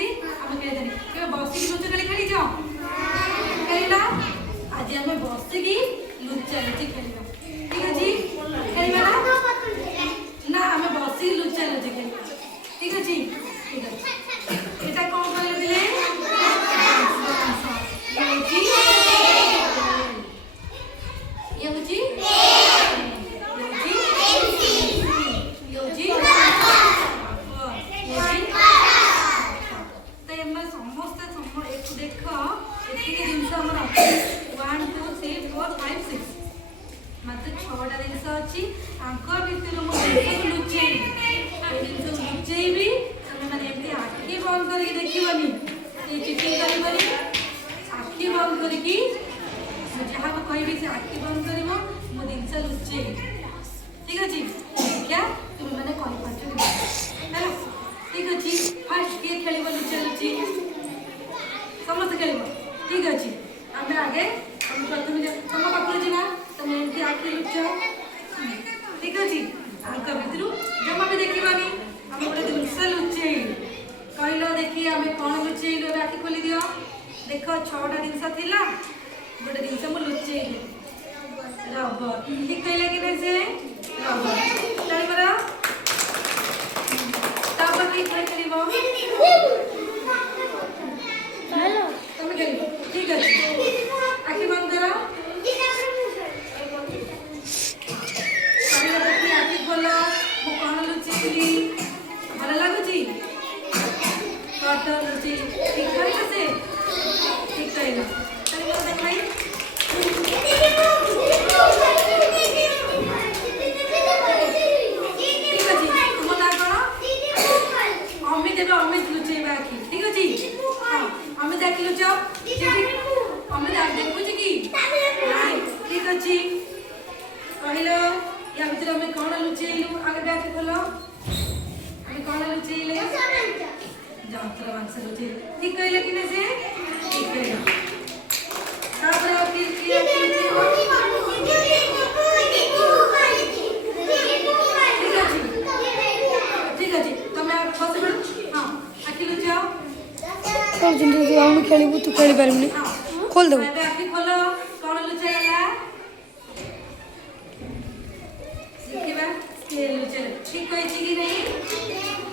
जानी हम खेल जानी के बसिकी लुचकाली खेली जाओ खेलना आज हम बसिकी लुचालुची खेलना ठीक अछि खेलबा ना हम बसिकी लुचालुची खेलना ठीक अछि ठीक अछि एटा कोन कहले दिले ये मुझे मत छोटा जिनस अच्छी भितर मुझे लुचेबी लुचेबी मैंने आखि बंद करके देखनी चिटिंग कर आखि बंद करके जहाँ को कहि से आखि बंद कर मो जिनस लुचे ठीक अच्छे क्या तुम मैंने है ठीक अच्छे फास्ट किए खेल लुचा लुची समस्त खेल ठीक अच्छे आम आगे प्रथम तुम पाखु जा तुम एमती आखि लुच ठीक अच्छे भितर जमा भी देखनी आम गोटे जिनस लुचे कहल देखिए आम कौन लुचेलु आखि खोली दियो देख 6टा जिनस थी गोटे जिनस मुझे लुचेली रबर ठीक कहले कि नहीं से रबर टाइमर तापर की खेल खेलिबो हेलो तुम खेलिबो ठीक अछि आखि बंद करो कहले देखि आखि खोलो मु कोन लुचेली भल लागुची कट लुची ठीक कहले से ठीक कहले टाइमर देखाई अमित लुचेबा आखि ठीक अछि हां अमित आखि लुचाओ अमित आखि देखु छी कि नहीं ठीक अछि कहलो या भीतर हमें कोन लुचेलु आगे आखि खोलो हमें कोन लुचेले जंत्र वंश लुचे ठीक कहले कि नहीं से ठीक कहले तापर आखि ठीक अछि तुम बस हां आखि लुचाओ खोल जिंदगी हम खेलिबू तू खेली पारबनी खोल दो आखि खोलो कोन लुचेला देखिबा के लुचे ठीक कहै छी कि नहीं